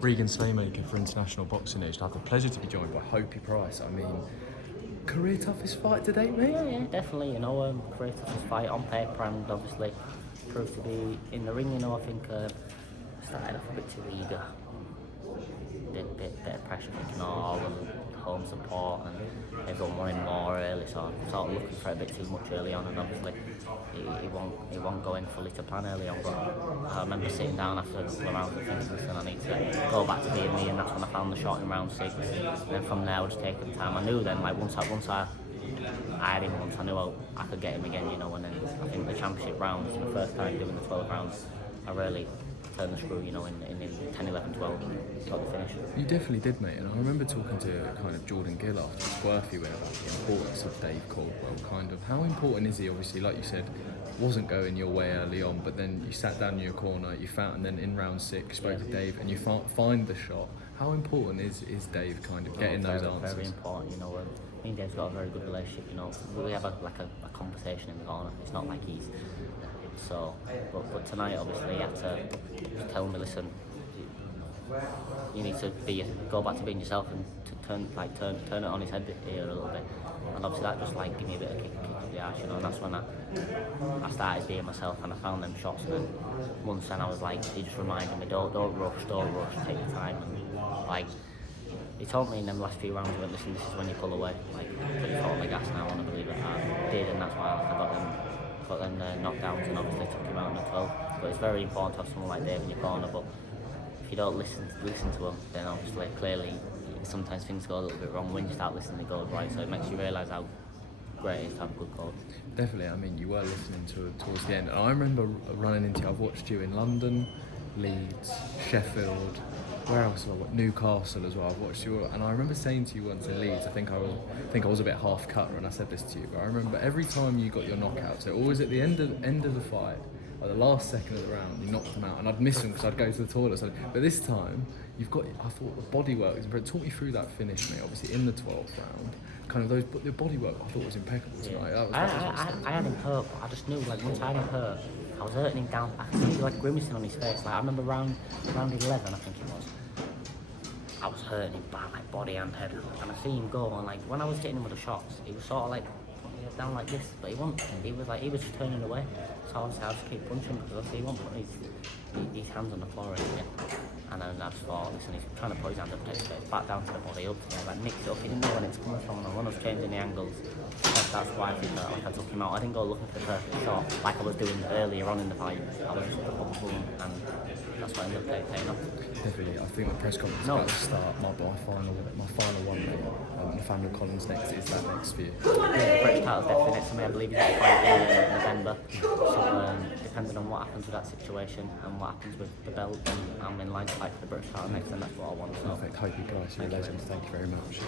Regan Slaymaker for International Boxing News. I have the pleasure to be joined by Hopey Price. I mean, career toughest fight to date, mate? Yeah, definitely. Career toughest fight on paper, and obviously proved to be in the ring. I think started off a bit too eager, bit of pressure, thinking, home support, and everyone wanted more early, so I sort of looking for it a bit too much early on, and obviously he won't go in fully to plan early on. But I remember sitting down after a couple of rounds and thinking, listen, I need to go back to being me, and that's when I found the shot in round 6. And then from there I was taking time. I knew then, like once I had him once, I knew I could get him again, and then I think the championship rounds, the first time doing the 12 rounds, I really turned the screw, in 10, 11, 12, got the finish. You definitely did, mate, and I remember talking to kind of Jordan Gill after the Squirfy win about the importance of Dave Coldwell, kind of. How important is he? Obviously, like you said, wasn't going your way early on, but then you sat down in your corner, you found, and then in round 6, you spoke to Dave, and you find the shot. How important is Dave kind of getting those answers? Very important, me and Dave's got a very good relationship, we have a conversation in the corner. It's not like he's so, but tonight obviously he had to tell me, listen, you need to go back to being yourself and to turn it on his head here a little bit, and obviously that just give me a bit of kick up the arse, and that's when I started being myself, and I found them shots, and then once then I was he just reminded me, don't rush, take your time, and he told me in them last few rounds, he went, listen, this is when you pull away, put your foot on the gas now, I want to believe it. I did, and that's why I got them knockdowns, and obviously took him out in the 12. But it's very important to have someone like Dave in your corner, but if you don't listen to him, then obviously, clearly, sometimes things go a little bit wrong when you start listening to goes right, so it makes you realise how great it is to have a good coach. Definitely, I mean, you were listening towards the end, and I remember running into you. I've watched you in London, Leeds, Sheffield, where else have I watched? Newcastle as well. I've watched you, and I remember saying to you once in Leeds, I think I was a bit half cut, and I said this to you, but I remember every time you got your knockout, so always at the end of the fight, at the last second of the round, you knocked them out, and I'd miss them because I'd go to the toilet. But this time, I thought the body work was impressive. Talk me through that finish, mate. Obviously in the 12th round, but the body work I thought was impeccable tonight. I had him hurt, but I just knew, once I had him hurt, I was hurting him down. I could see grimacing on his face. I remember round 11, I think it was. I was hurting him bad, body and head, and I see him go, and when I was hitting him with the shots, he was sort of down like this, but he wasn't. He was just turning away. So obviously I just keep punching because he wasn't putting his hands on the floor or anything. And then I just thought, listen, he's trying to put his hand up to his face, back down to the body, up to me, nicked it up. He didn't know when it's coming from, and when I was changing the angles, that's why I think I took him out. I didn't go looking for the perfect shot like I was doing earlier on in the fight. I was just boom, and that's what ended up paying off. Definitely, I think the press conference is about to start. My final one, mate. Nathaniel Collins next. Is that next for you? Yeah, the British title's definitely next to me. I believe he's going to fight in November. So depending on what happens with that situation and what happens with the belt, then I'm in line to fight for the British title next, and that's what I want. So. Perfect. Hopey Price, you're a legend. Thank you very much.